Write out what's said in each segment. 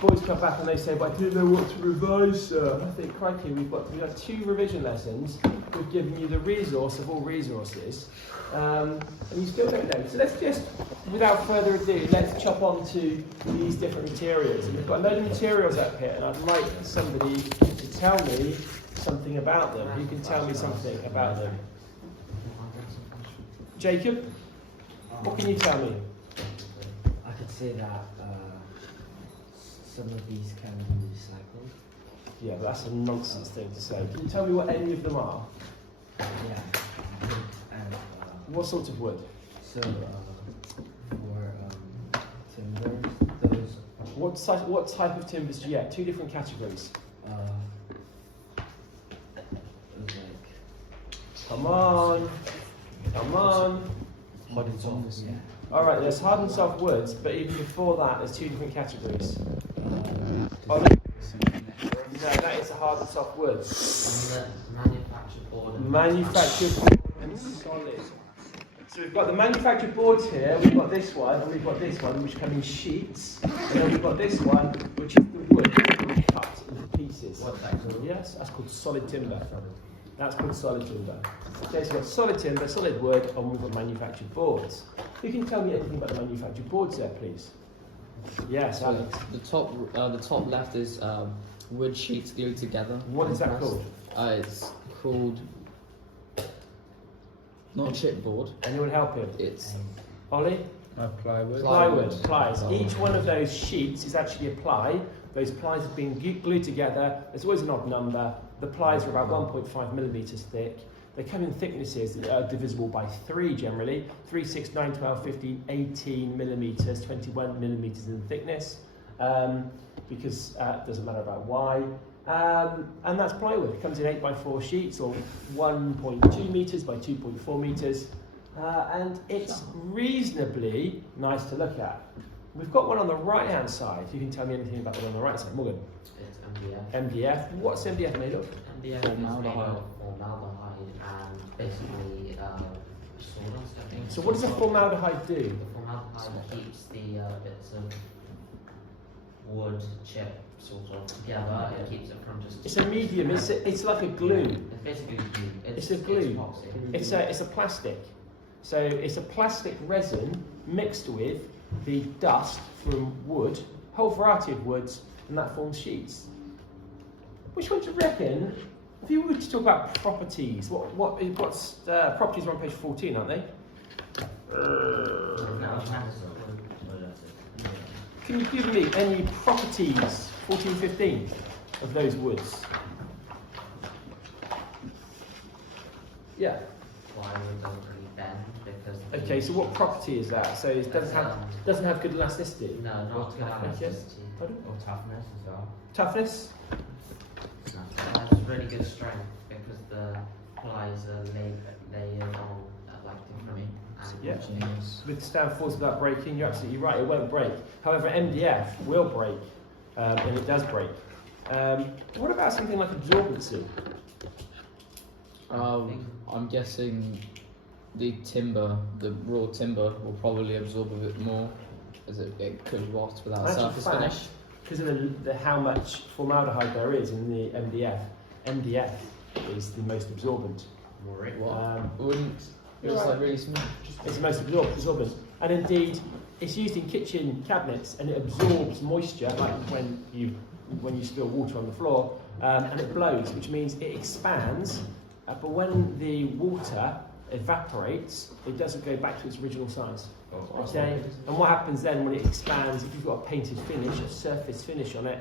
boys come back and they say, but I didn't know what to revise, sir. I think, crikey, we've had 2 revision lessons. We've given you the resource of all resources, and you still don't know. So let's just, without further ado, let's chop on to these different materials. And we've got a load of materials up here, and I'd like somebody to tell me something about them. Who can tell me something about them? Jacob, what can you tell me? I could say that some of these can be recycled. Yeah, but that's a nonsense thing to say. Can you tell me what any of them are? Yeah. And What sort of wood? so for timber, those What type of timbers do you get? 2 different categories. like Come on. Come on. hard and soft. Yeah. All right, there's hard and soft woods, but even before that, there's 2 different categories. No, that is a hard and soft wood. Manufactured board. Manufactured board and solid. So we've got the manufactured boards here, we've got this one, and we've got this one, which come in sheets. And then we've got this one, which is the wood cut into pieces. What's that called? Yes, that's called solid timber. That's called solid timber. Okay, so we've got solid timber, solid wood, and we've got manufactured boards. Who can tell me anything about the manufactured boards there, please? Yes, So Alex. the top left is wood sheets glued together. What is that called? It's called not chipboard. Anyone help him? It's Ollie? Plywood. Plywood, plies. Each one of those sheets is actually a ply. Those plies have been glued together. There's always an odd number. The plies are about 1.5 millimetres thick. They come in thicknesses that are divisible by 3 generally. 3, 6, 9, 12, 15, 18 millimetres, 21 millimetres in thickness. Because it doesn't matter about why. And that's plywood. It comes in 8x4 sheets or 1.2 metres by 2.4 metres. And it's reasonably nice to look at. We've got one on the right hand side. You can tell me anything about the one on the right side. Morgan. It's MDF. MDF. What's MDF made of? MDF is made of formaldehyde and basically sawdust, I think. So what does a formaldehyde do? The formaldehyde keeps the bits of wood chip sort of together. It keeps it from just. It's a medium. It's like a glue. It's basically glue. It's a glue. It's It's a plastic. So it's a plastic resin mixed with the dust from wood, a whole variety of woods, and that forms sheets. Which one do you reckon? If you were to talk about properties, what's properties are on page 14, aren't they? Can you give me any properties, 14, 15, of those woods? Yeah. Plywood doesn't really bend because. Okay, so what property is that? So it doesn't have good elasticity. No, not good elasticity. Pardon? Or toughness as well. Toughness? It has really good strength because the plies are layered on like different. Yeah. Withstand force without breaking. You're absolutely right. It won't break. However, MDF will break, and it does break. What about something like absorbency? I'm guessing the raw timber will probably absorb a bit more, as it could rot without surface finish. Because of how much formaldehyde there is in the MDF is the most absorbent. It's like really smooth. It's the most absorbent, and indeed, it's used in kitchen cabinets, and it absorbs moisture, like when you spill water on the floor, and it blows, which means it expands. But when the water evaporates, it doesn't go back to its original size. Okay, and what happens then when it expands? If you've got a painted finish, a surface finish on it,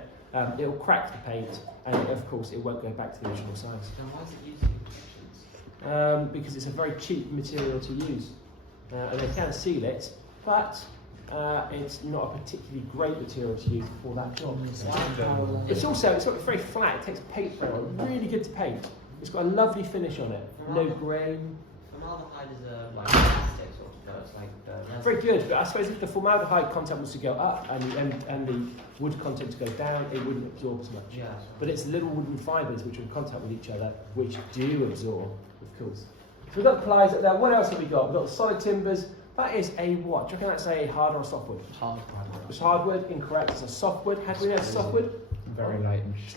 it'll crack the paint, and of course, it won't go back to the original size. Then why is it used in kitchens? Because it's a very cheap material to use, and they can seal it, but it's not a particularly great material to use for that job. It's very flat. It takes paint very well. Really good to paint. It's got a lovely finish on it. No grain. Formaldehyde is a like plastic sort of, but it's like Very good, but I suppose if the formaldehyde content was to go up and the wood content to go down, it wouldn't absorb as much. Yeah. But it's little wooden fibres which are in contact with each other, which do absorb, of course. So we've got the plies up there. What else have we got? We've got the solid timbers, That is a what? Do you reckon that's a hard or a softwood? Hard. It's hardwood, incorrect. It's a softwood. How do we know it's softwood? Very light and It's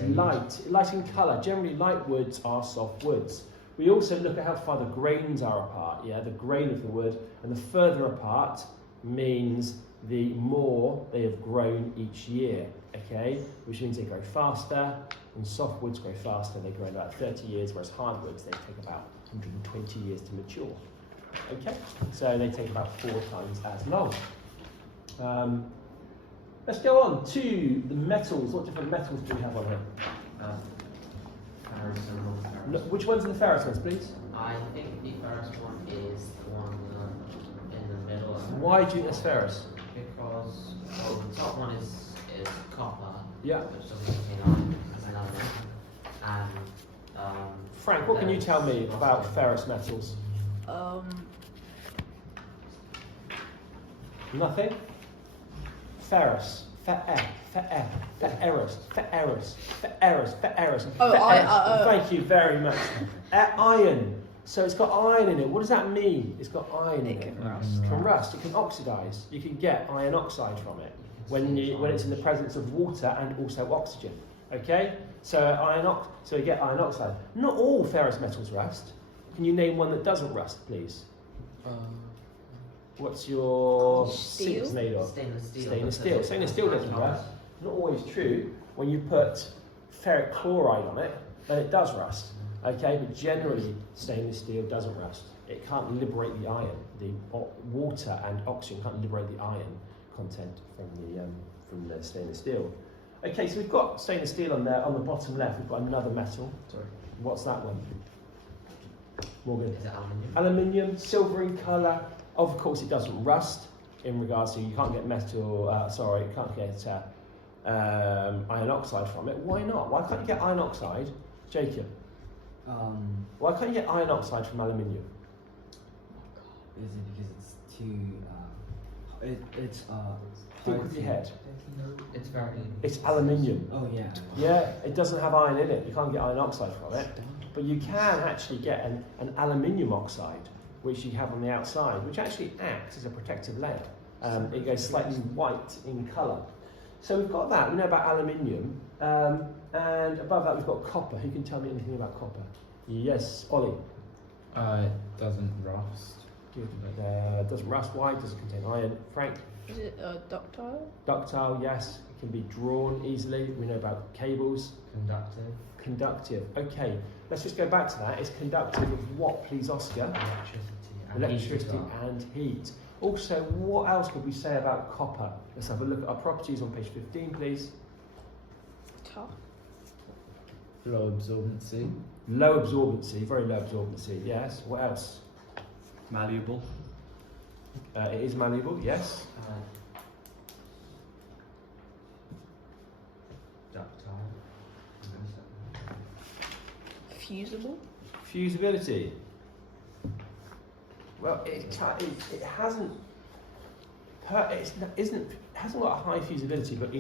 shade. light in colour. Generally, light woods are soft woods. We also look at how far the grains are apart. Yeah, the grain of the wood, and the further apart means the more they have grown each year. Okay, which means they grow faster. And soft woods grow faster. They grow in about 30 years, whereas hardwoods they take about 120 years to mature. Okay, so they take about 4 times as long. Let's go on to the metals. What different metals do we have on here? Ferrous and non-ferrous. No, which ones are the ferrous ones, please? I think the ferrous one is the one in the middle. Why do you think that's ferrous? Because well, the top one is copper, Yeah. which doesn't contain iron, as an element. And Frank, what can you tell me about ferrous metals? Nothing? Ferrous. Ferrous. Thank you very much. Iron. So it's got iron in it. What does that mean? It's got iron in it. It can rust. It can rust. It can oxidize. You can get iron oxide from it when it's in the presence of water and also oxygen. Okay? So so you get iron oxide. Not all ferrous metals rust. Can you name one that doesn't rust, please? What's your Steel? sink made of? stainless steel. Stainless steel. Stainless steel doesn't rust. Not always true. When you put ferric chloride on it, then it does rust. Okay, but generally stainless steel doesn't rust. It can't liberate the iron. The water and oxygen can't liberate the iron content from the stainless steel. Okay, so we've got stainless steel on there. On the bottom left, we've got another metal. Sorry. What's that one? Morgan. Is it aluminium? Aluminium, silver in colour. Of course, it doesn't rust. In regards to you can't get you can't get iron oxide from it. Why not? Why can't you get iron oxide, Jacob? Why can't you get iron oxide from aluminium? Is it because it's too? It's Think hard with to- your head. It's very. It's aluminium. Oh yeah. Yeah, it doesn't have iron in it. You can't get iron oxide from it. But you can actually get an aluminium oxide, which you have on the outside, which actually acts as a protective layer. It goes slightly white in colour. So we've got that. We know about aluminium. And above that, we've got copper. Who can tell me anything about copper? Yes, Ollie. It doesn't rust. Good. Doesn't rust. Why? Doesn't contain iron. Frank. Is it ductile? Ductile. Yes. It can be drawn easily. We know about cables. Conductive. Conductive. Okay. Let's just go back to that. It's conductive of what, please, Oscar? Electricity and heat. Also, what else could we say about copper? Let's have a look at our properties on page 15, please. Tough. Low absorbency. Low absorbency, very low absorbency, yes. What else? Malleable. It is malleable, yes. Ductile. Fusible. Fusibility. Well, it hasn't got a high fusibility, but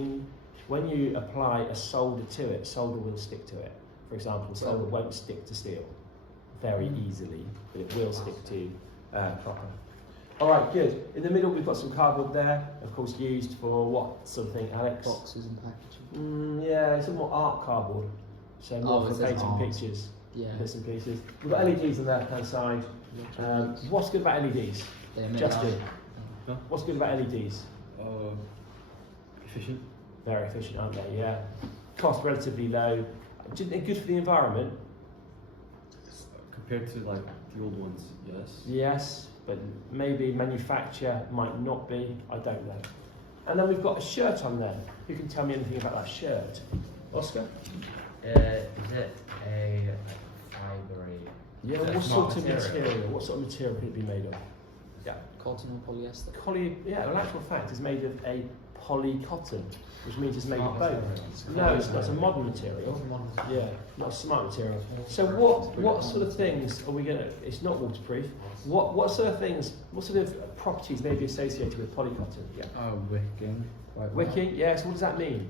when you apply a solder to it, solder will stick to it. For example, solder won't stick to steel very easily, but it will stick to copper. All right, good. In the middle, we've got some cardboard there, of course, used for what sort of thing, Alex? Boxes and packaging. Yeah, it's more art cardboard, so more it for says painting art. pictures, Yeah. bits and pieces. We've got LEDs on the left-hand side. What's good about LEDs? They're made Justin, Huh? what's good about LEDs? Efficient. Very efficient, aren't they? Yeah. Cost relatively low. Do you think good for the environment? Compared to like the old ones, yes. Yes, but maybe manufacture might not be. I don't know. And then we've got a shirt on there. Who can tell me anything about that shirt? Oscar? Is it a fibery? Yeah. Is it a What sort smart of material? What sort of material could it be made of? Cotton or polyester. Yeah, well, actual fact, it's made of a polycotton, which means it's made of Smart both. material. No, it's not. It's a modern material. Yeah, not a smart material. So what sort of things are we going to... It's not waterproof. What sort of things, what sort of properties may be associated with polycotton? Yeah. Wicking. Quite well. Wicking, yes. What does that mean?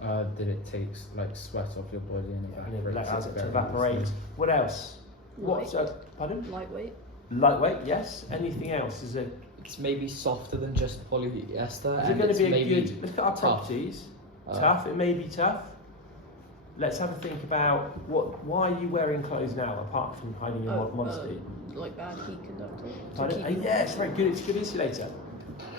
That it takes like sweat off your body and And it evaporates allows it to very evaporate. easily. What else? What's Light. pardon? Lightweight. Lightweight, yes. Anything else? Is it it's maybe softer than just polyester. Is it and going to it's be a maybe good? Look at our tough. properties. Uh, Tough. It may be tough. Let's have a think about why are you wearing clothes now, apart from hiding your modesty? Like bad heat conductor. to Pardon? keep it Yeah, it's very good. It's a good insulator.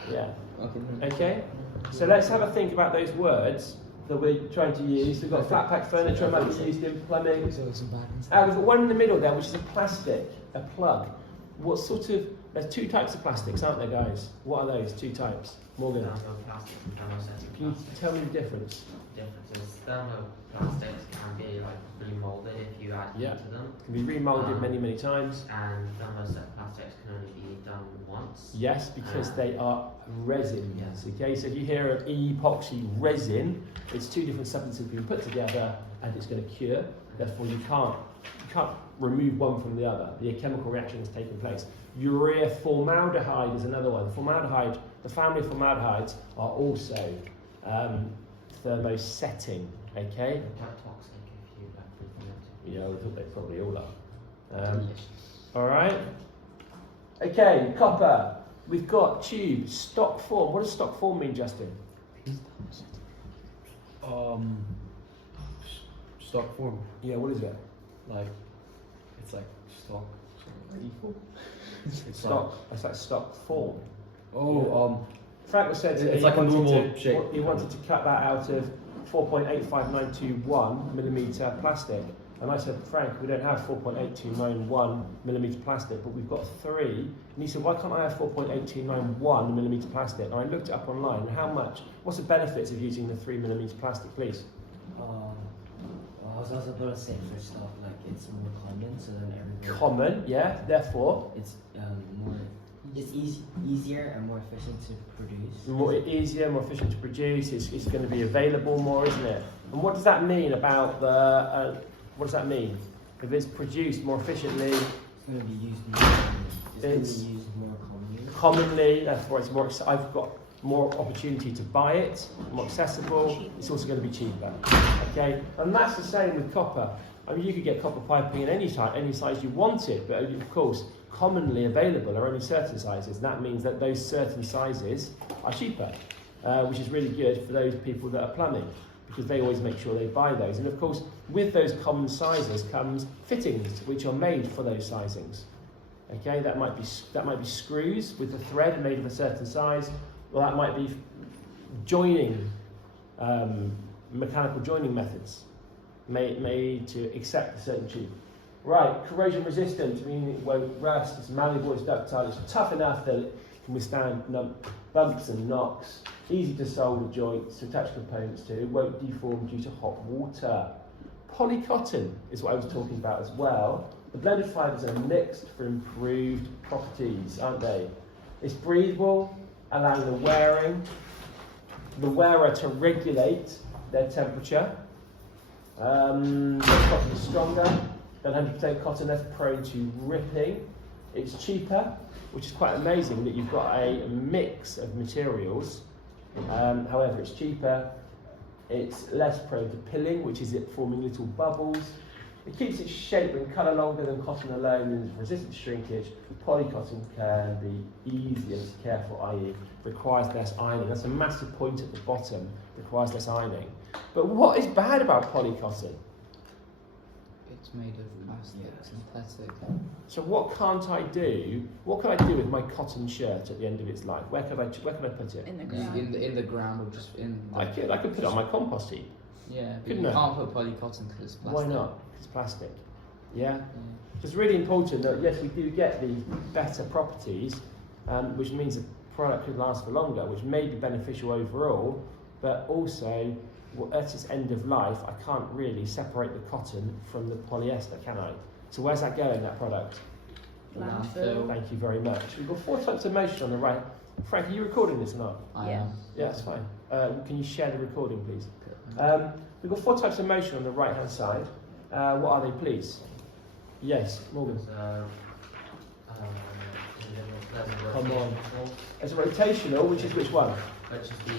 Yeah. Okay. Okay. So let's have a think about those words that we're trying to use. We've got flat pack furniture, might be used in plumbing. So some bad ones. We've got one in the middle there, which is a plastic, a plug. What sort of? There's two types of plastics, aren't there, guys? What are those two types? Morgan, Thermoplastic and thermosetting can you plastic. tell me the difference? Differences. Thermoplastics can be like remolded if you add heat Yeah. to them, Can be remolded many, many times. and thermoset plastics can only be done once. Yes, because they are resins. Yes. Okay, so if you hear an epoxy resin, it's two different substances being put together, and it's going to cure. Therefore, you can't remove one from the other. The chemical reaction is taking place. Urea formaldehyde is another one. Formaldehyde, the family of formaldehydes are also thermosetting. Okay, They're quite toxic if you like breathe them into. yeah, I thought they probably all are. All right. Okay, copper. We've got tube, stock form. What does stock form mean, Justin? Stock form. Yeah, what is it? Like, it's like stock. It's Stock. That's like stock form. Oh, Frank was said to It's me like a he wanted normal to- shape. He wanted to cut that out of 4.85921 millimetre plastic. And I said, Frank, we don't have 4.8291 millimetre plastic, but we've got 3. And he said, why can't I have 4.8291 millimetre plastic? And I looked it up online. And how much? What's the benefits of using the 3 millimetre plastic, please? I was also about to say for stuff like it's more common, so then everybody. Common, yeah. Therefore, It's more. It's easier and more efficient to produce. more easier, more efficient to produce. It's going to be available more, isn't it? And what does that mean about the? What does that mean? If it's produced more efficiently, It's going to be used more. It's going It's- to be used more commonly. commonly, therefore it's more. I've got more opportunity to buy it, more accessible. It's also going to be cheaper. Okay, and that's the same with copper. I mean, you could get copper piping in any size you wanted, but of course, commonly available are only certain sizes. And that means that those certain sizes are cheaper, which is really good for those people that are plumbing, because they always make sure they buy those. And of course, with those common sizes comes fittings, which are made for those sizings. Okay, that might be screws with the thread made of a certain size, or that might be joining, mechanical joining methods made to accept a certain tube. Right, corrosion resistant, I mean it won't rust, it's malleable, it's ductile, it's tough enough that it can withstand bumps and knocks, easy to solder joints, to attach components to, won't deform due to hot water. Polycotton is what I was talking about as well. The blended fibres are mixed for improved properties, aren't they? It's breathable, allowing the wearer to regulate their temperature. The cotton is stronger than 100% cotton, less prone to ripping. It's cheaper, which is quite amazing that you've got a mix of materials. However, it's cheaper. It's less prone to pilling, which is it forming little bubbles. It keeps its shape and colour longer than cotton alone and is resistant to shrinkage. Polycotton can be easier to care for, i.e. requires less ironing. That's a massive point at the bottom, requires less ironing. But what is bad about polycotton? It's made of plastic, synthetic. So what can't I do? What can I do with my cotton shirt at the end of its life? Where can I put it? in the ground. In the ground or just in. The, I could put it on my compost heap. Yeah, but Couldn't you I? can't put polycotton because it's plastic. Why not? It's plastic. Yeah. Yeah. So it's really important that yes, we do get these better properties, which means the product could last for longer, which may be beneficial overall, but also at its end of life, I can't really separate the cotton from the polyester, can I? So where's that going, that product? Landfill. Thank you very much. We've got 4 types of motion on the right. Frank, are you recording this or not? I Yeah. am. Yeah, that's fine. Can you share the recording, please? We've got 4 types of motion on the right-hand side. What are they, please? Yes, Morgan. Come on. There's a rotational, which is which one? Which is the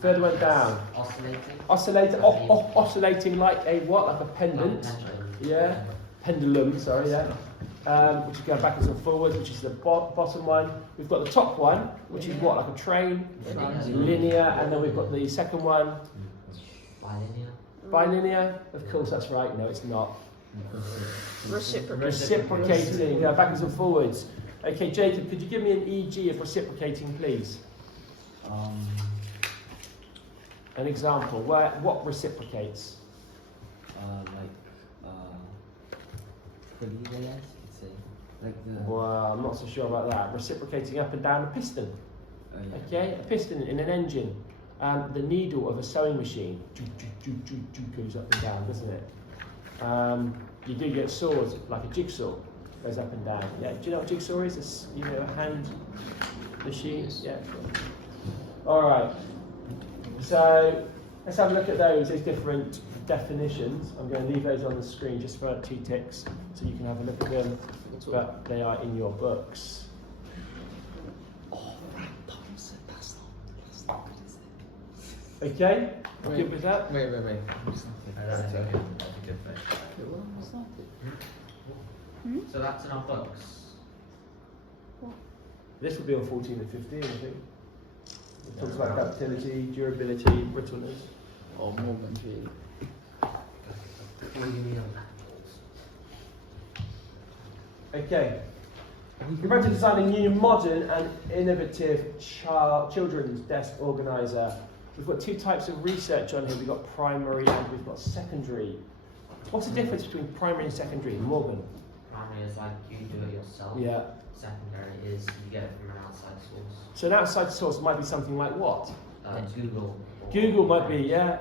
Third one down. Oscillating. Oscillating like a what? Like a pendant? Pendulum. Yeah. Pendulum, sorry, yeah. which is going backwards and forwards, which is the bottom one. We've got the top one, which is what, like a train, linear, and then we've got the second one, Bilinear. bilinear. Of course, that's right. No, it's not. Reciprocating. Go backwards and forwards. Okay, Jacob, could you give me an EG of reciprocating, please? An example. What reciprocates? Pulley, I guess you could say. Like the. Well, I'm not so sure about that. Reciprocating up and down a piston. Oh, yeah. Okay, a piston in an engine. The needle of a sewing machine goes up and down, doesn't it? You do get saws like a jigsaw goes up and down. Yeah, do you know what a jigsaw is? It's, you know, a hand machine. Yes. Yeah. All right. So let's have a look at those different definitions. I'm going to leave those on the screen just for 2 ticks, so you can have a look at them. But they are in your books. Okay, Wait. good with that? Wait. That's a good thing. So that's in our books. This will be on 14 and 15, I think. It talks about ductility, durability, brittleness. Oh, Morgan's really. Okay. We're about to design a new modern and innovative children's desk organiser. We've got 2 types of research on here. We've got primary and we've got secondary. What's the difference between primary and secondary, Morgan? Primary is like you do it yourself. Yeah. Secondary is you get it from an outside source. So an outside source might be something like what? Google. or- Google might be, yeah.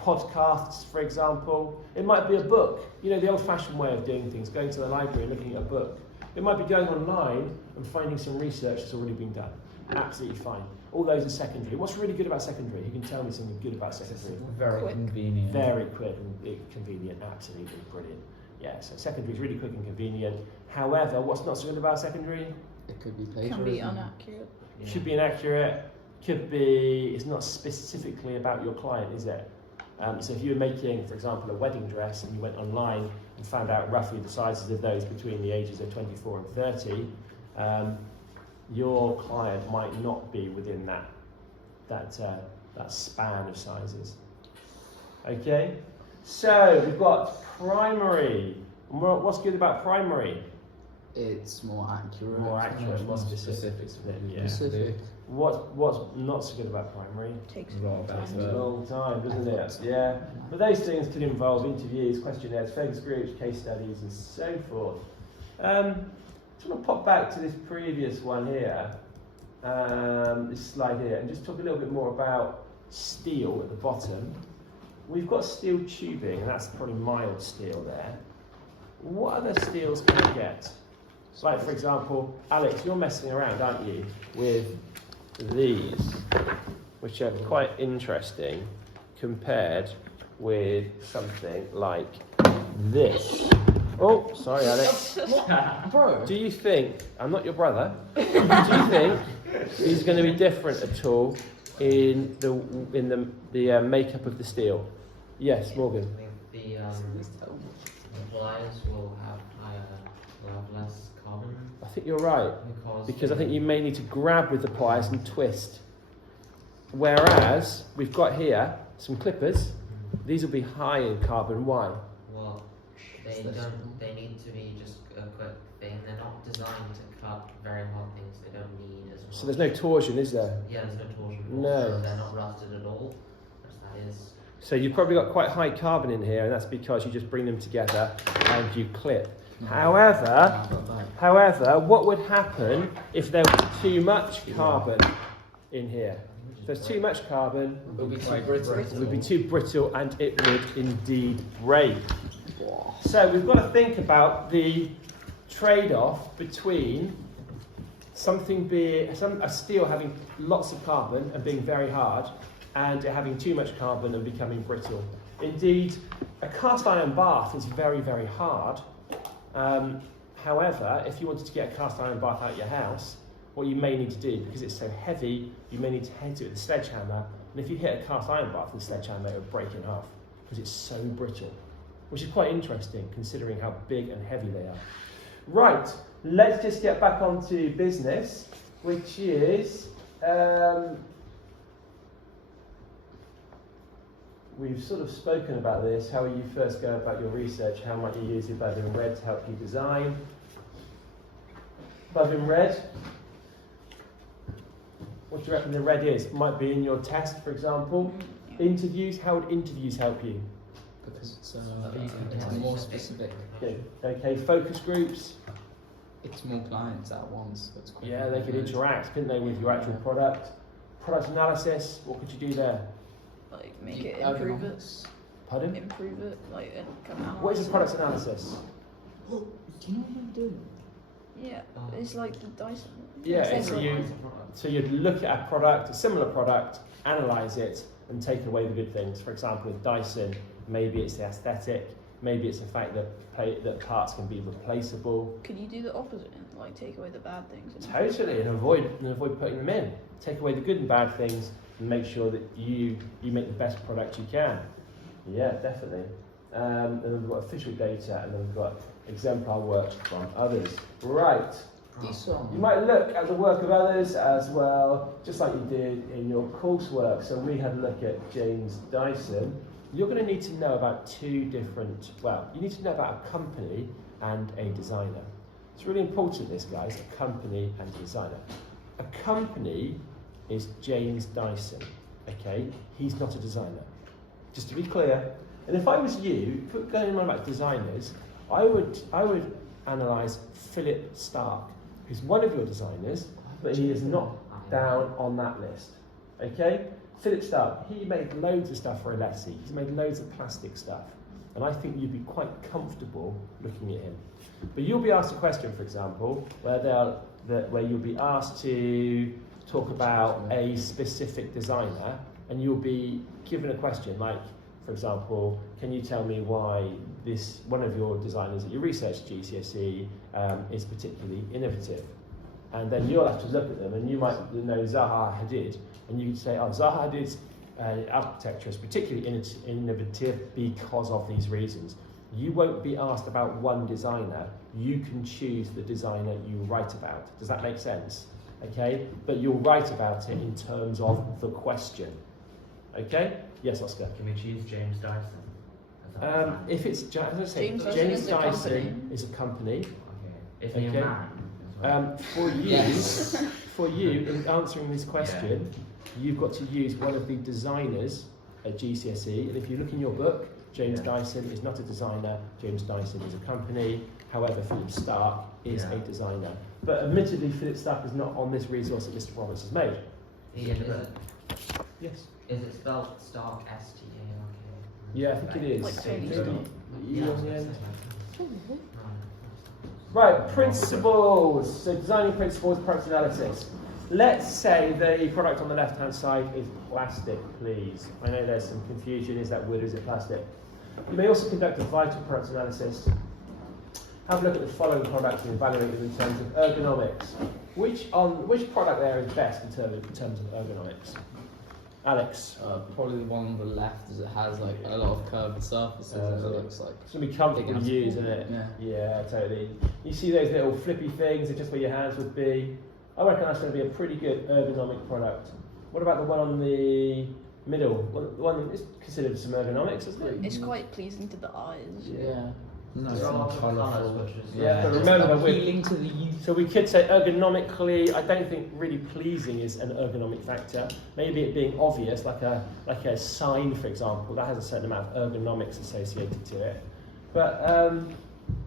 Podcasts, for example. It might be a book. You know, the old-fashioned way of doing things, going to the library and looking at a book. It might be going online and finding some research that's already been done. Absolutely fine. All those are secondary. What's really good about secondary? Who can tell me something good about secondary? Very Quick. convenient. Very quick and convenient. Absolutely brilliant. Yeah, so secondary is really quick and convenient. However, what's not so good about secondary? It could be plagiarism. Can be inaccurate. Yeah. Should be inaccurate. Could be. It's not specifically about your client, is it? So if you were making, for example, a wedding dress and you went online and found out roughly the sizes of those between the ages of 24 and 30, your client might not be within that span of sizes. Okay, so we've got primary. What's good about primary? It's more accurate. More accurate, more specific. Yeah. Specific. What's not so good about primary? Takes A a lot long of time. Takes a long time, doesn't it? Yeah. But those things can involve interviews, questionnaires, focus groups, case studies, and so forth. Just want to pop back to this previous one here, this slide here, and just talk a little bit more about steel at the bottom. We've got steel tubing, and that's probably mild steel there. What other steels can we get? Like, for example, Alex, you're messing around, aren't you, with these, which are quite interesting compared with something like this. Oh, sorry, Alex. Bro. Do you think, I'm not your brother, do you think these are going to be different at all in the makeup of the steel? Yes, Morgan. The pliers will have less carbon I think you're right, because I think you may need to grab with the pliers and twist. Whereas we've got here some clippers. These will be high in carbon. Why? Well, they don't. They need to be just a quick thing. They're not designed to cut very hard things. They don't need as much. So there's no torsion, is there? Yeah, there's no torsion. No. So they're not rusted at all. Which that is. So you've probably got quite high carbon in here, and that's because you just bring them together and you clip. However, what would happen if there was too much carbon in here? If there's too much carbon, It would be too brittle. it would be too brittle and it would indeed break. So we've got to think about the trade-off between a steel having lots of carbon and being very hard, and it having too much carbon and becoming brittle. Indeed, a cast iron bath is very, very hard. However, if you wanted to get a cast iron bath out of your house, what you may need to do, because it's so heavy, you may need to hit it with a sledgehammer, and if you hit a cast iron bath with a sledgehammer, it will break in half, because it's so brittle, which is quite interesting considering how big and heavy they are. Right, let's just get back onto business, which is we've sort of spoken about this, how you first go about your research, how might you use Above in Red to help you design. Above in Red, what do you reckon the red is? Might be in your test, for example. Interviews, how would interviews help you? Because it's more specific. Okay, focus groups. It's more clients at once. So it's quite Yeah, they could interact, couldn't they, with your actual product. Product analysis, what could you do there? Like make it, improve it, Pardon? improve it, like and come out. What is a product analysis? Do you know what I'm doing? Yeah, it's like the Dyson. Yeah, It's so like- you'd look at a product, a similar product, analyse it, and take away the good things. For example, with Dyson, maybe it's the aesthetic, maybe it's the fact that parts can be replaceable. Could you do the opposite and like take away the bad things? And Totally, and avoid putting them in. Take away the good and bad things, and make sure that you make the best product you can. Yeah, definitely. And then we've got official data, and then we've got exemplar work from others. Right. You might look at the work of others as well, just like you did in your coursework. So we had a look at James Dyson. You're going to need to know about two different, you need to know about a company and a designer. It's really important, this, guys, a company and a designer. A company is James Dyson, okay? He's not a designer. Just to be clear. And if I was you, going on about designers, I would analyse Philip Stark, who's one of your designers, but he is not down on that list. Okay? Philip Stark, he made loads of stuff for Alessi. He's made loads of plastic stuff. And I think you'd be quite comfortable looking at him. But you'll be asked a question, for example, where you'll be asked to talk about a specific designer, and you'll be given a question like, for example, can you tell me why this one of your designers that you researched GCSE is particularly innovative? And then you'll have to look at them, and you might know Zaha Hadid, and you could say, oh, Zaha Hadid's architecture is particularly innovative because of these reasons. You won't be asked about one designer. You can choose the designer you write about. Does that make sense? Okay, but you'll write about it in terms of the question. Okay? Yes, Oscar. Can we choose James Dyson? If it's, as I say, James James Dyson is a Dyson company. is a company. Okay. Is he Okay. a man? as well? For you, Yes. for you, in answering this question, you've got to use one of the designers at GCSE. And if you look in your book, James Dyson is not a designer. James Dyson is a company. However, Philip Stark is a designer. But admittedly, Philip Stark is not on this resource that Mr. Roberts has made. He is it? Yes. Is it spelled Stark S-T-A-R-K? Yeah, I think it is. Like Tony Maybe- Stark. you on the end? Right, principles. So designing principles, product analysis. Let's say the product on the left-hand side is plastic, please. I know there's some confusion. Is that wood or is it plastic? You may also conduct a vital product analysis. Have a look at the following products and evaluate them in terms of ergonomics. Which product there is best in terms of ergonomics? Alex. Probably the one on the left, as it has like a lot of curved surfaces. It looks like. It's going to be comfortable to use, isn't it? Yeah. Yeah, totally. You see those little flippy things, they're just where your hands would be. I reckon that's going to be a pretty good ergonomic product. What about the one on the middle? The one is considered some ergonomics, isn't it? It's quite pleasing to the eyes. Yeah. There's a lot of colours, which is Yeah, but It's remember, appealing to the youth. So we could say ergonomically, I don't think really pleasing is an ergonomic factor. Maybe it being obvious, like a sign, for example, that has a certain amount of ergonomics associated to it. But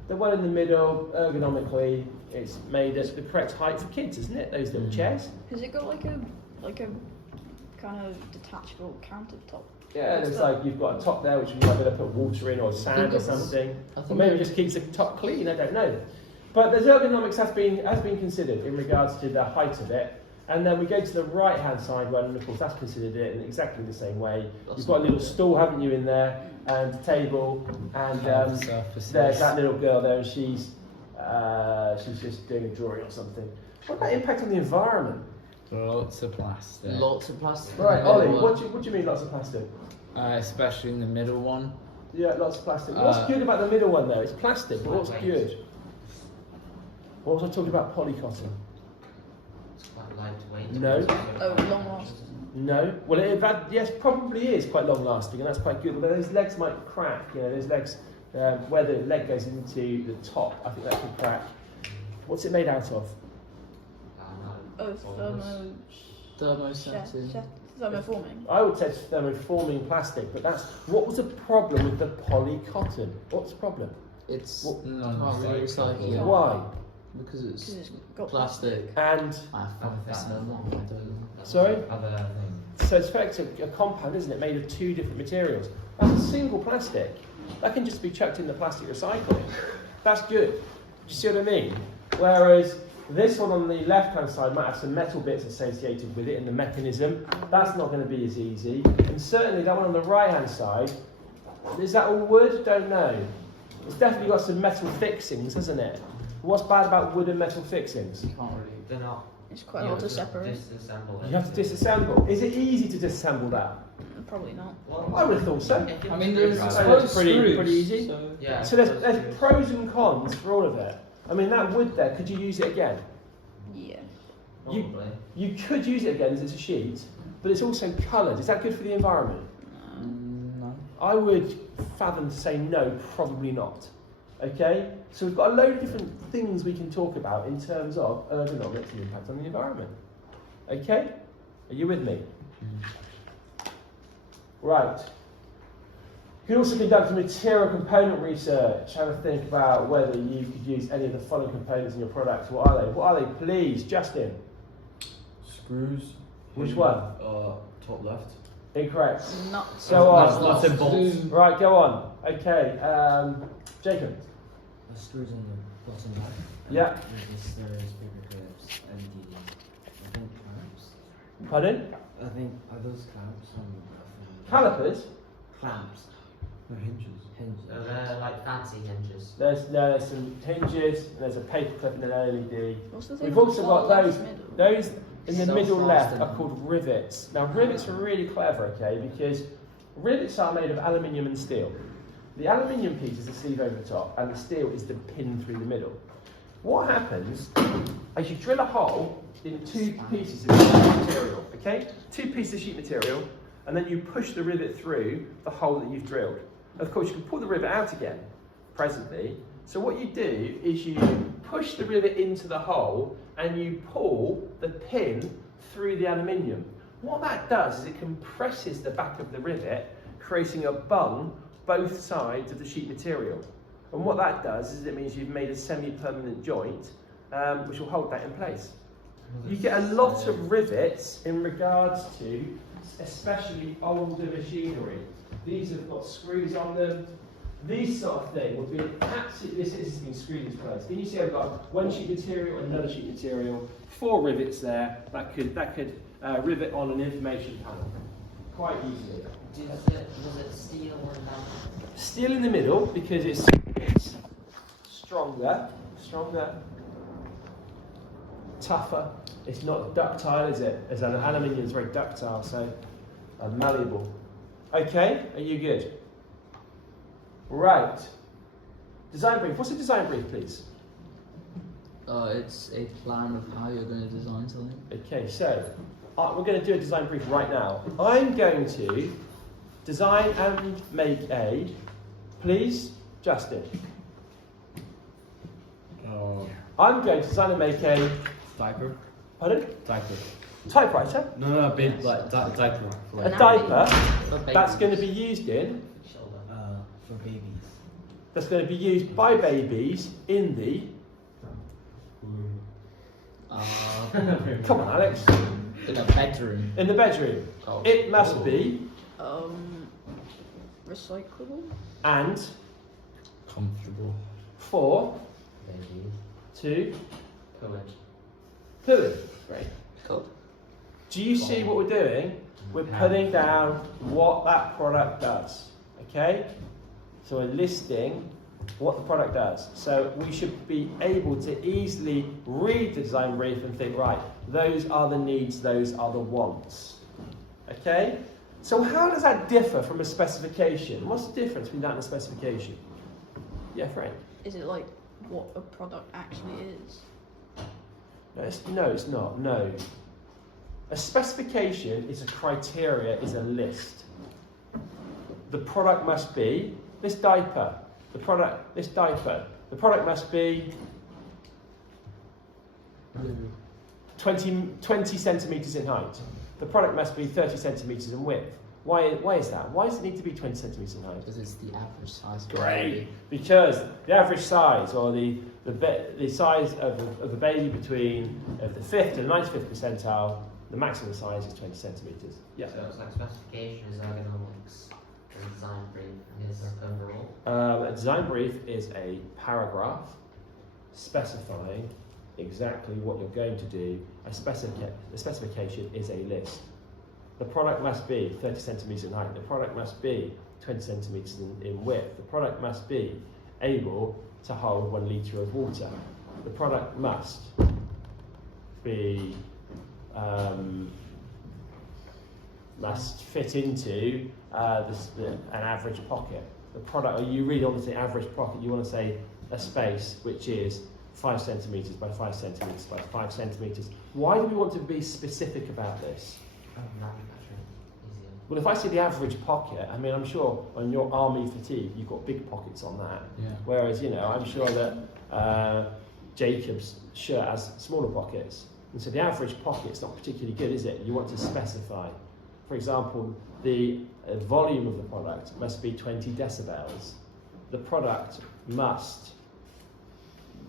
the one in the middle, ergonomically, it's made at the correct height for kids, isn't it? Those little chairs. Has it got like a kind of detachable countertop? Yeah, it's like you've got a top there which you might be able to put water in or sand or something. Or maybe it just keeps the top clean, I don't know. But the ergonomics has been considered in regards to the height of it. And then we go to the right hand side one, and of course that's considered it in exactly the same way. You've got a little stool, haven't you, in there, and a table, and there's that little girl there, and she's just doing a drawing or something. What about impact on the environment? Lots of plastic. Lots of plastic. Right, Ollie, what do you mean lots of plastic? Especially in the middle one. Yeah, lots of plastic. What's good about the middle one though? It's plastic, but what's good? What was I talking about? Polycotton? It's quite lightweight. No. Oh, long lasting. No. Well, yes, probably is quite long lasting, and that's quite good. Although those legs might crack. You know, those legs where the leg goes into the top, I think that could crack. What's it made out of? Oh, Thermosetting. thermoforming. I would say it's thermoforming plastic, but that's what was the problem with the polycotton? What's the problem? It's What- can't really recycle it Why? because it's 'Cause it's got plastic. And I don't know. sorry, Other things. so it's effectively a compound, isn't it, made of two different materials? That's a single plastic. That can just be chucked in the plastic recycling. That's good. Do you see what I mean? Whereas this one on the left-hand side might have some metal bits associated with it in the mechanism. That's not going to be as easy. And certainly that one on the right-hand side, is that all wood? Don't know. It's definitely got some metal fixings, hasn't it? What's bad about wood and metal fixings? You can't really. They're not. It's quite hard to separate. Disassemble You have to disassemble. Is it easy to disassemble that? Probably not. Well, I would have thought so. if you I mean, screw there's driver- That's supposed pretty screws, easy. So Yeah. So there's pros and cons for all of it. I mean, that wood there, could you use it again? Yeah. Probably. You could use it again as it's a sheet, but it's also coloured. Is that good for the environment? no. I would fathom to say no, probably not. Okay? So we've got a load of different things we can talk about in terms of ergonomics and impact on the environment. Okay? Are you with me? Right. You can also conduct material component research, have a think about whether you could use any of the following components in your product. What are they? What are they, please, Justin? Screws. Which one? Top left. Incorrect. Nuts. Go Nuts, on. nuts and bolts. Right, go on. Okay, Jacob. The screws on the bottom left. Yeah. With those bigger clips and the, I think, clamps. Pardon? I think, are those clamps on Calipers. clamps? No hinges. Hinges. They're like fancy hinges. There's some hinges, and there's a paper clip and an LED. What's the thing? We've also got Far those. left middle? Those in the middle left Self-fastening. are called rivets. Now rivets are really clever, okay, because rivets are made of aluminium and steel. The aluminium piece is the sleeve over the top, and the steel is the pin through the middle. What happens is you drill a hole in two pieces of sheet material, okay? Two pieces of sheet material, and then you push the rivet through the hole that you've drilled. Of course, you can pull the rivet out again, presently. So what you do is you push the rivet into the hole, and you pull the pin through the aluminium. What that does is it compresses the back of the rivet, creating a bung both sides of the sheet material. And what that does is it means you've made a semi-permanent joint, which will hold that in place. You get a lot of rivets in regards to especially older machinery. These have got screws on them. These sort of thing would be absolutely, this has been screwed into place. Can you see I've got one sheet material, another sheet material, 4 rivets there that could rivet on an information panel quite easily. Was it steel or metal? Steel in the middle because it's stronger, tougher. It's not ductile, is it? As aluminium is very ductile, so malleable. Okay, are you good? Right. Design brief. What's a design brief, please? It's a plan of how you're going to design something. Okay, so we're going to do a design brief right now. I'm going to design and make a, please, Justin. I'm going to design and make a, Diaper. pardon? Diaper. Typewriter. No, big like diaper. For, A like, diaper For that's going to babies. be used in, Shoulder. For babies. that's going to be used by babies in the, come on Alex, In a bedroom. in the bedroom. Oh. It must be, Recyclable. and, comfortable. for, Babies. to, Fluid. fluid. Great. Cool. Do you see what we're doing? We're putting down what that product does. Okay? So we're listing what the product does. So we should be able to easily read the design brief and think, right, those are the needs, those are the wants. Okay? So how does that differ from a specification? What's the difference between that and a specification? Yeah, Frank? Is it like what a product actually is? No, it's not. No. A specification is a criteria, is a list. The product must be this diaper. The product must be 20 centimetres in height. The product must be 30 centimetres in width. Why is that? Why does it need to be 20 centimetres in height? Because it's the average size. Great, because the average size, or the size of the baby between the 5th and 95th percentile, the maximum size is 20 centimetres. Yeah. So it's like specification is ergonomics, and design brief is overall. A design brief is a paragraph specifying exactly what you're going to do. A specification is a list. The product must be 30 centimetres in height. The product must be 20 centimetres in width. The product must be able to hold 1 litre of water. The product must be must fit into an average pocket. The product, or you really want to say average pocket, you want to say a space which is 5 centimetres by 5 centimetres by 5 centimetres. Why do we want to be specific about this? Manufacturing, easier. Well, if I say the average pocket, I mean, I'm sure on your army fatigue, you've got big pockets on that. Yeah. Whereas, I'm sure that Jacob's shirt has smaller pockets. And so the average pocket's not particularly good, is it? You want to specify. For example, the volume of the product must be 20 decibels. The product must,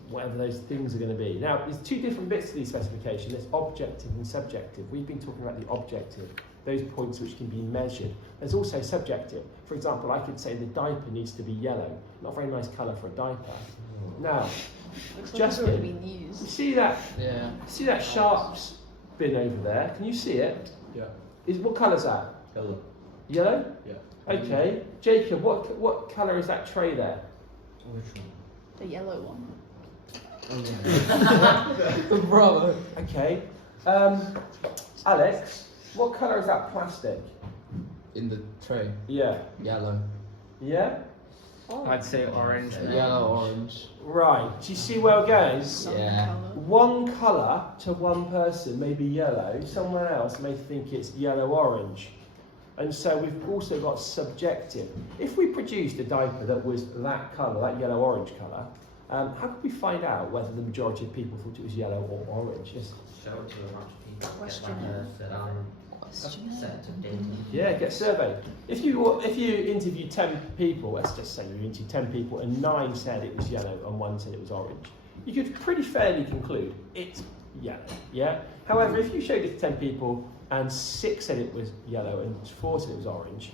whatever those things are going to be. Now, there's 2 different bits to the specification. There's objective and subjective. We've been talking about the objective, those points which can be measured. There's also subjective. For example, I could say the diaper needs to be yellow. Not a very nice colour for a diaper. Now, Looks like Justin, it's already been you used. see that? Yeah. See that sharps bin over there? Can you see it? Yeah. What colour's that? Yellow. Yellow? Yeah. Okay. Jacob, what colour is that tray there? Which one? The yellow one. Oh, yeah. Bravo. Okay. Alex, what colour is that plastic? In the tray. Yeah. Yellow. Yeah? I'd say orange. Yellow, orange. Right. Do you see where we're going? Some Yeah. colour. One colour to one person may be yellow, someone else may think it's yellow-orange. And so we've also got subjective. If we produced a diaper that was that colour, that yellow-orange colour, how could we find out whether the majority of people thought it was yellow or orange? Yes. Show it to a bunch of people. Questionnaire. Get like a set of data. Yeah, get surveyed. If you interviewed 10 people, let's just say you interviewed 10 people and 9 said it was yellow and 1 said it was orange, you could pretty fairly conclude it's yellow, yeah? However, if you showed it to 10 people and 6 said it was yellow and 4 said it was orange,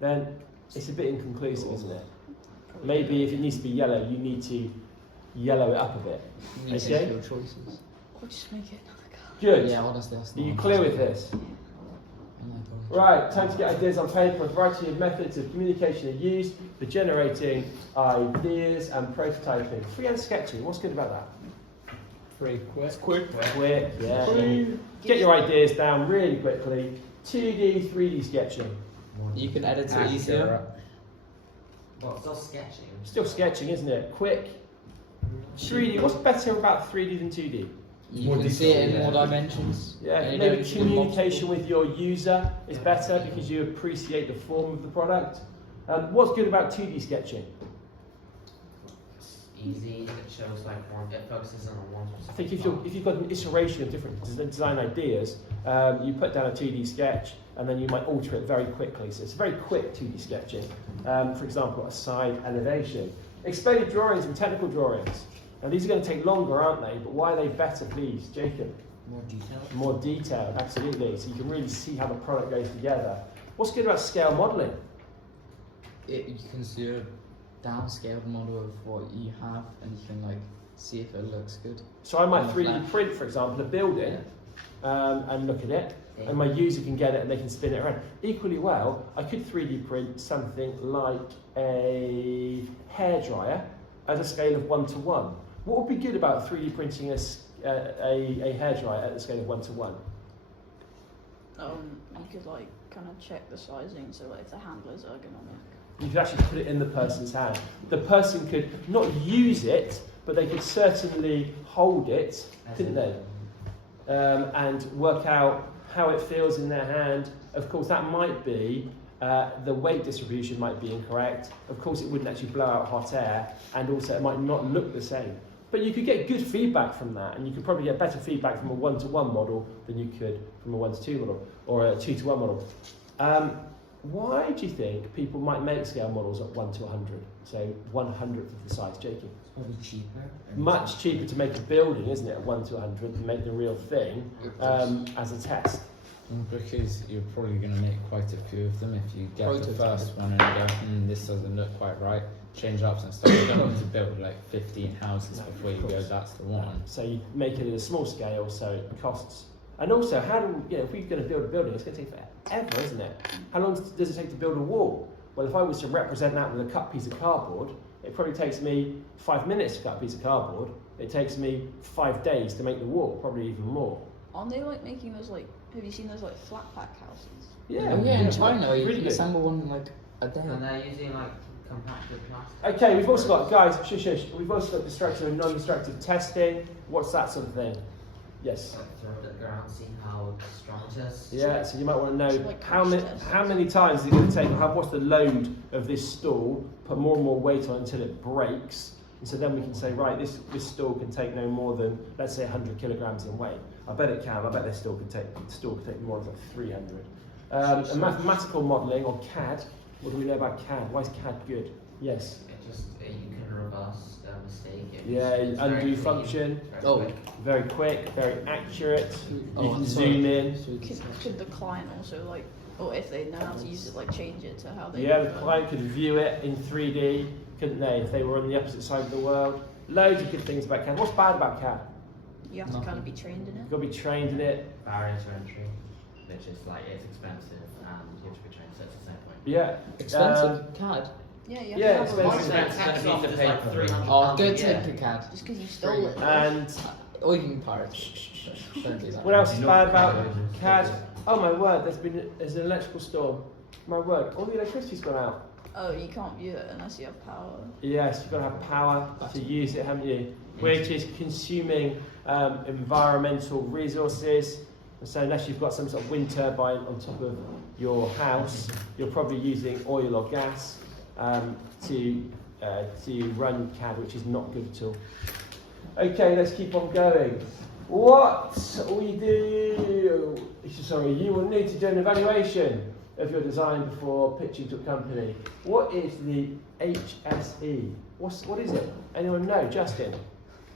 then it's a bit inconclusive, isn't it? Maybe if it needs to be yellow, you need to yellow it up a bit. You need to Okay. make your choices. Or just make it another colour. Good. Yeah, honestly, that's Are you not- clear with this? I like orange. Right, time to get ideas on paper. A variety of methods of communication are used for generating ideas and prototyping. Freehand sketching, what's good about that? Pretty quick. Quick, yeah. Get your ideas down really quickly. 2D, 3D sketching. You can edit it Accurate. easier. Well, still sketching. Still sketching, isn't it? Quick. 3D, what's better about 3D than 2D? You More can see it in detail, more yeah. dimensions. Yeah, And you maybe don't see communication multiple- with your user is better because you appreciate the form of the product. What's good about 2D sketching? It's easy. It shows like one. It focuses on one I specific. think if you've got an iteration of different design ideas, you put down a 2D sketch and then you might alter it very quickly. So it's very quick 2D sketching. For example, a side elevation. Explain drawings and technical drawings. Now these are going to take longer, aren't they? But why are they better, please, Jacob? More detailed. More detailed, absolutely. So you can really see how the product goes together. What's good about scale modelling? You can do a downscaled model of what you have, and you can like see if it looks good. So I might On the 3D flash. print, for example, a building and look at it, and my user can get it and they can spin it around. Equally well, I could 3D print something like a hairdryer at a scale of 1 to 1. What would be good about 3D printing a hairdryer at the scale of 1 to 1? You could like kind of check the sizing, so like if the handler's ergonomic. You could actually put it in the person's hand. The person could not use it, but they could certainly hold it, couldn't they? and work out how it feels in their hand. Of course, that might be the weight distribution might be incorrect. Of course, it wouldn't actually blow out hot air, and also it might not look the same. But you could get good feedback from that, and you could probably get better feedback from a 1-to-1 model than you could from a 1-to-2 model or a 2-to-1 model. Why do you think people might make scale models at 1-to-100? So 1/100th of the size, joking. It's probably cheaper. Much cheaper to make a building, isn't it, at 1-to-100 than make the real thing as a test. Because you're probably going to make quite a few of them if you get the Prototype. first one and go, this doesn't look quite right, change up some stuff. You don't want to build like 15 houses No, before of you go, course. that's the one. So you make it at a small scale, so it costs. And also, how do if we're going to build a building, it's going to take forever, isn't it? How long does it take to build a wall? Well, if I was to represent that with a cut piece of cardboard, it probably takes me 5 minutes to cut a piece of cardboard. It takes me 5 days to make the wall, probably even more. Aren't they like making those like? Have you seen those like flat pack houses? Yeah, Oh, yeah, in China, you really can good. assemble one in like a day. And they're using like compacted plastic. Okay, we've also got, guys, shush. We've also got destructive and non-destructive testing. What's that sort of thing? Yes. Like throw it at the ground, see how strong it is. Yeah, so you might want to know So, like, how crash many tests. how many times is it going to take, what's the load of this stool, put more and more weight on it until it breaks, and so then we can say, right, this stool can take no more than, let's say, 100 kilograms in weight. I bet it can. I bet this stool could take more than like 300. And mathematical modelling, or CAD. What do we know about CAD? Why is CAD good? Yes. You can reverse a mistake. Yeah, It's very undo clean, function. very Oh. quick. Very quick, very accurate. Oh, You can sorry. zoom in. Could the client also like, or if they know how to use it, like change it to how they? Yeah, the prefer? client could view it in 3D, couldn't they, if they were on the opposite side of the world? Loads of good things about CAD. What's bad about CAD? You have to kind of be trained in it. You've got to be trained in it. Barrier to entry, which is like it's expensive and you have to be trained, so it's the same point. Yeah. Expensive CAD. Yeah, you have Yeah, to have it's a very Once license. they tax Need off, to it's pay like for it. 300 Oh, pounds go a take year. the CAD. Just because you stole it. And Or you can pirate. Don't do that. what else is bad about CAD? Oh my word, there's an electrical storm. My word, all the electricity's gone out. Oh, you can't view it unless you have power. Yes, you've got to have power to use it, haven't you? Which is consuming environmental resources. So unless you've got some sort of wind turbine on top of your house, you're probably using oil or gas to run CAD, which is not good at all. Okay, let's keep on going. What we do? Sorry, you will need to do an evaluation of your design before pitching to a company. What is the HSE? What is it? Anyone know? Justin?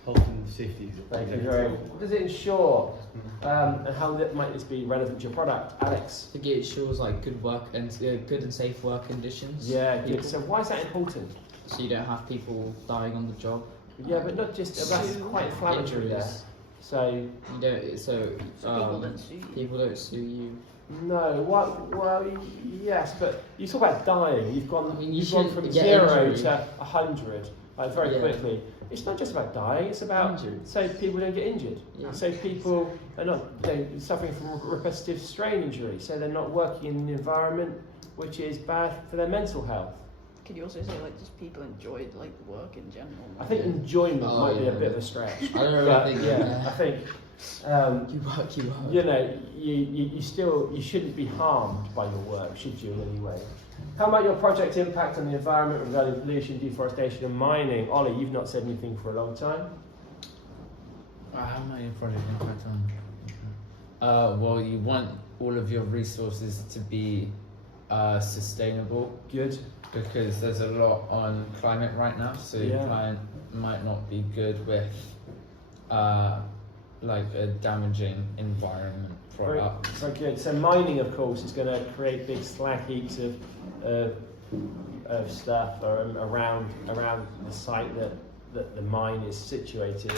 Health and safety. Thank you very much. What does it ensure? And how might this be relevant to your product? Alex? I think it shows like good work and good and safe work conditions. Yeah, People- good. So why is that important? So you don't have people dying on the job. Yeah, but not just, that's quite inflammatory there. Injuries. So, You don't. So People don't sue you. people don't sue you. no, well, yes, but you talk about dying. You've gone, I mean, you you've gone shouldn't from get 0 injury. to 100, like very Yeah. quickly. It's not just about dying. It's about Injury. so people don't get injured. Yeah. So people are not suffering from repetitive strain injury. So they're not working in an environment which is bad for their mental health. Could you also say like just people enjoyed like work in general? I think enjoyment Oh, might be a yeah. bit of a stretch. I don't really But think. yeah, I think. You work. You work. You know, you shouldn't be harmed by your work, should you, in any way? How about your project impact on the environment regarding pollution, deforestation and mining? Ollie, you've not said anything for a long time. How many project impact on? Well, you want all of your resources to be sustainable Good. because there's a lot on climate right now. So your Yeah. client might not be good with like a damaging environment Very, product. very good. So mining, of course, is going to create big slag heaps of stuff around the site that the mine is situated.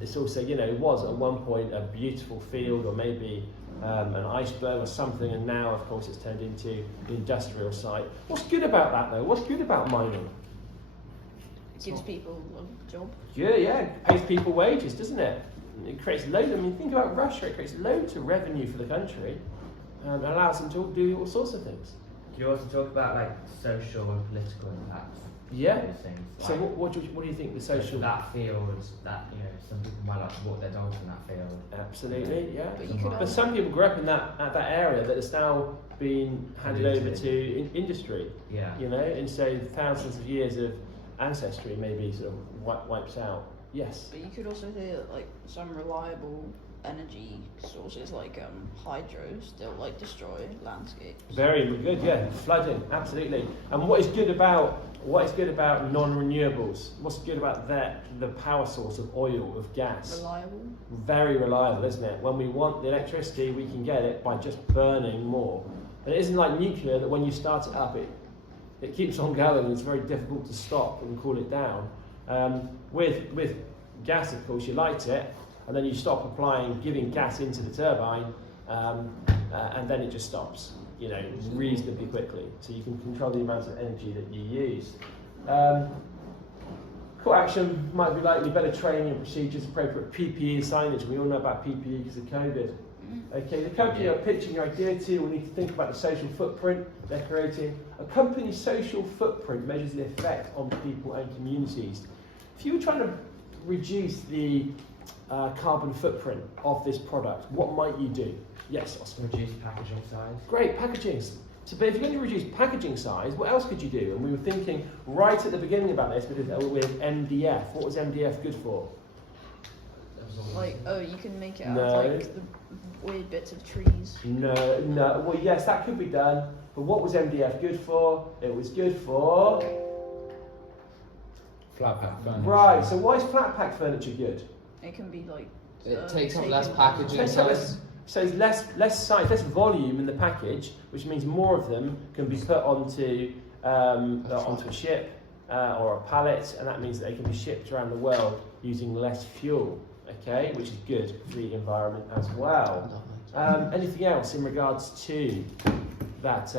It's also, you know, it was at one point a beautiful field or maybe an iceberg or something, and now, of course, it's turned into an industrial site. What's good about that, though? What's good about mining? It gives people a job. Yeah, it pays people wages, doesn't it? It creates loads. I mean, think about Russia. It creates loads of revenue for the country, and allows them to do all sorts of things. you also talk about like social and political impacts? Yeah. Those things. So like, what do you think the so social? that field, that some people might like to walk their dogs in that field. Absolutely, yeah. But you could But also, some people grew up in that area that has now been handed over to industry. Yeah. And so thousands of years of ancestry maybe sort of wipes out. Yes. but you could also say that like some reliable energy sources like hydro still like destroy landscapes. Very good, yeah. Flooding, absolutely. And what is good about non-renewables? What's good about the power source of oil, of gas? Reliable. Very reliable, isn't it? When we want the electricity, we can get it by just burning more. And it isn't like nuclear that when you start it up, it keeps on going. It's very difficult to stop and cool it down. With gas, of course, you light it, and then you stop giving gas into the turbine, and then it just stops, reasonably quickly. So you can control the amount of energy that you use. Call action might be likely better training and procedures, appropriate PPE signage. We all know about PPE because of COVID. Okay, the company you're pitching your idea to will need to think about the social footprint they're creating. A company's social footprint measures the effect on people and communities. If you were trying to reduce the carbon footprint of this product, what might you do? Yes, Oscar. Reduce packaging size. Great, packaging. So, but if you're going to reduce packaging size, what else could you do? And we were thinking right at the beginning about this with MDF. What was MDF good for? Like, you can make it out No. of like the weird bits of trees. No. Well, yes, that could be done. But what was MDF good for? It was good for... Flat pack furniture. Right, so why is flat pack furniture good? It can be like. It takes up taken- less packaging So size. it's less size, less volume in the package, which means more of them can be put onto a ship or a pallet, and that means that they can be shipped around the world using less fuel. Okay, which is good for the environment as well. Anything else in regards to that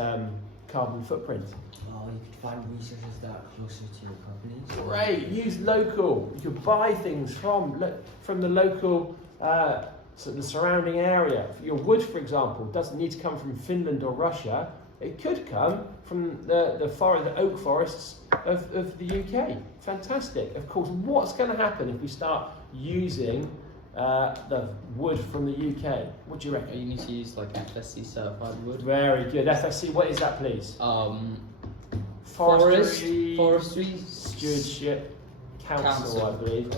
carbon footprint? Oh, you could find resources that are closer to your companies. Great. Use local. You could buy things from the local, the surrounding area. Your wood, for example, doesn't need to come from Finland or Russia. It could come from the oak forests of the UK. Fantastic. Of course, what's going to happen if we start using the wood from the UK? What do you reckon? You need to use like FSC certified wood. Very good. FSC. What is that, please? Forestry Stewardship Council, Council. I believe.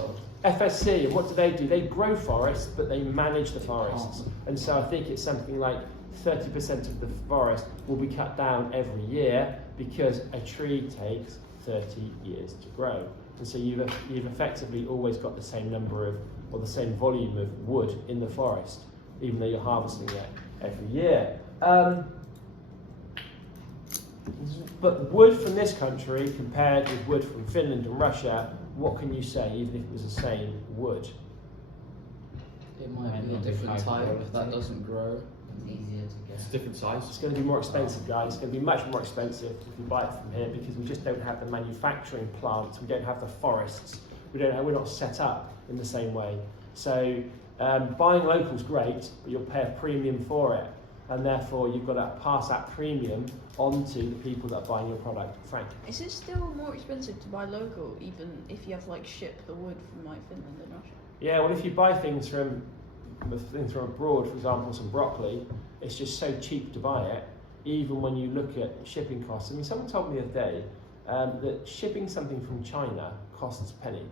FSC, what do? They grow forests, but they manage the forests. And so I think it's something like 30% of the forest will be cut down every year because a tree takes 30 years to grow. And so you've effectively always got the same number or the same volume of wood in the forest, even though you're harvesting it every year. But wood from this country compared with wood from Finland and Russia, what can you say, even if it was the same wood? It might be a different type that doesn't grow. It's easier to get. It's different size. It's going to be more expensive, guys. It's going to be much more expensive if we buy it from here because we just don't have the manufacturing plants, we don't have the forests, we're not set up in the same way. So buying local is great, but you'll pay a premium for it. And therefore you've got to pass that premium on to the people that are buying your product. Frank? Is it still more expensive to buy local, even if you have to like ship the wood from like Finland and Russia? Yeah, well, if you buy things from abroad, for example, some broccoli, it's just so cheap to buy it, even when you look at shipping costs. I mean, someone told me the other day that shipping something from China costs a penny.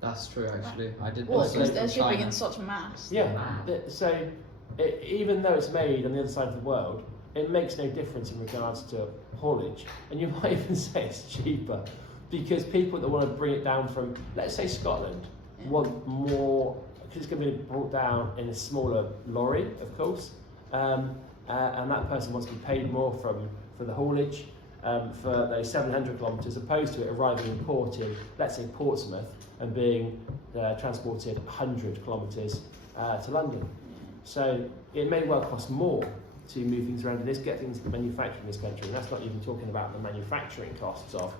That's true, actually. I did. Well, buy because some they're from shipping China. in such mass. Yeah, Wow. so even though it's made on the other side of the world, it makes no difference in regards to haulage. And you might even say it's cheaper because people that want to bring it down from, let's say, Scotland, want more, because it's going to be brought down in a smaller lorry, of course, and that person wants to be paid more for the haulage for those 700 kilometres, opposed to it arriving in port in, let's say, Portsmouth, and being transported 100 kilometres to London. So it may well cost more to move things around and get things manufactured in this country, and that's not even talking about the manufacturing costs of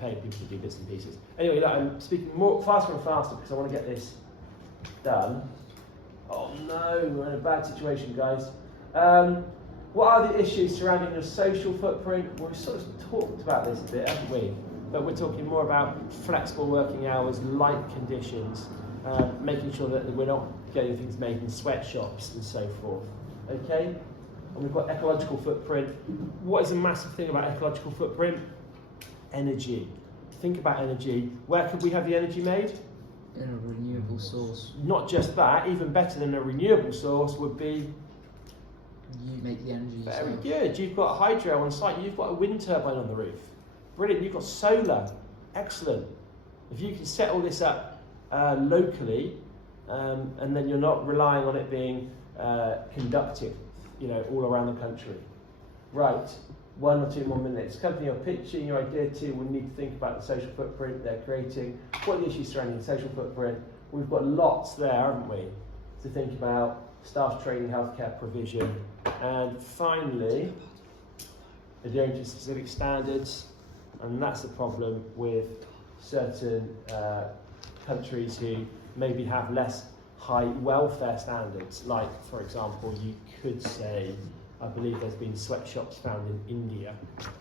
paying people to do bits and pieces. Anyway, look, I'm speaking more faster and faster because I want to get this done. Oh no, we're in a bad situation, guys. What are the issues surrounding your social footprint? Well, we've sort of talked about this a bit, haven't we? But we're talking more about flexible working hours, light conditions, making sure that we're not getting things made in sweatshops and so forth. Okay? And we've got ecological footprint. What is a massive thing about ecological footprint? Energy. Think about energy. Where could we have the energy made? In a renewable source. Not just that, even better than a renewable source would be You make the energy very yourself. good. You've got hydro on site, you've got a wind turbine on the roof. Brilliant. You've got solar. Excellent. If you can set all this up locally, and then you're not relying on it being conductive, all around the country. Right. 1 or 2 more minutes. Company you're pitching your idea to will need to think about the social footprint they're creating. What are the issues surrounding the social footprint? We've got lots there, haven't we, to think about. Staff training, healthcare provision, and finally, adhering to specific standards. And that's the problem with certain countries who maybe have less high welfare standards. Like, for example, you could say, I believe there's been sweatshops found in India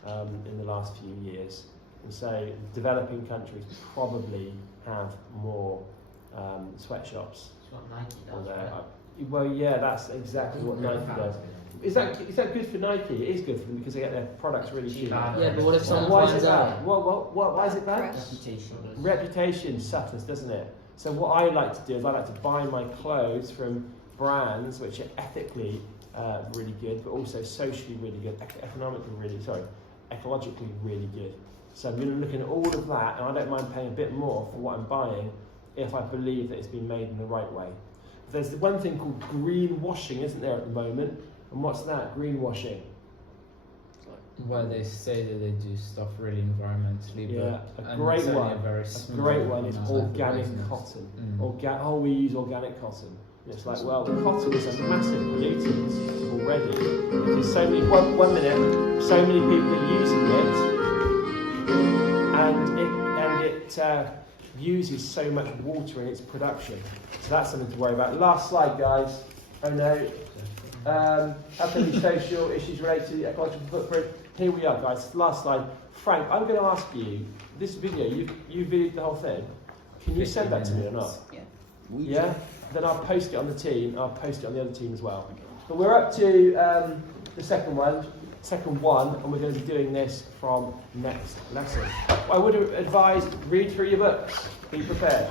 in the last few years. And so developing countries probably have more sweatshops. That's what Nike on does, there. right? Well, yeah, that's exactly what Nike does. Is that good for Nike? It is good for them because they get their products really cheap. Yeah, but what if someone Why is finds it out? bad? Why is it bad? Press. Reputation. Reputation suffers, doesn't it? So what I like to do is I like to buy my clothes from brands which are ethically really good, but also socially really good, ecologically really good. So I'm going to look at all of that, and I don't mind paying a bit more for what I'm buying if I believe that it's been made in the right way. There's the one thing called greenwashing, isn't there, at the moment? And what's that, greenwashing? Where they say that they do stuff really environmentally, Yeah, but a great it's only one. a very A small great one is amount of organic business. cotton. Mm. We use organic cotton. And it's like, well, cotton is a massive pollutant already. Because so many, one minute, so many people are using it, and it uses so much water in its production. So that's something to worry about. Last slide, guys. Oh no. How can these social issues relate to the ecological footprint? Here we are, guys. Last slide. Frank, I'm going to ask you, this video, you videoed the whole thing. Can you send that to me or not? Yeah. Yeah? Then I'll post it on the team. I'll post it on the other team as well. But we're up to the second one, and we're going to be doing this from next lesson. I would advise, read through your books. Be prepared.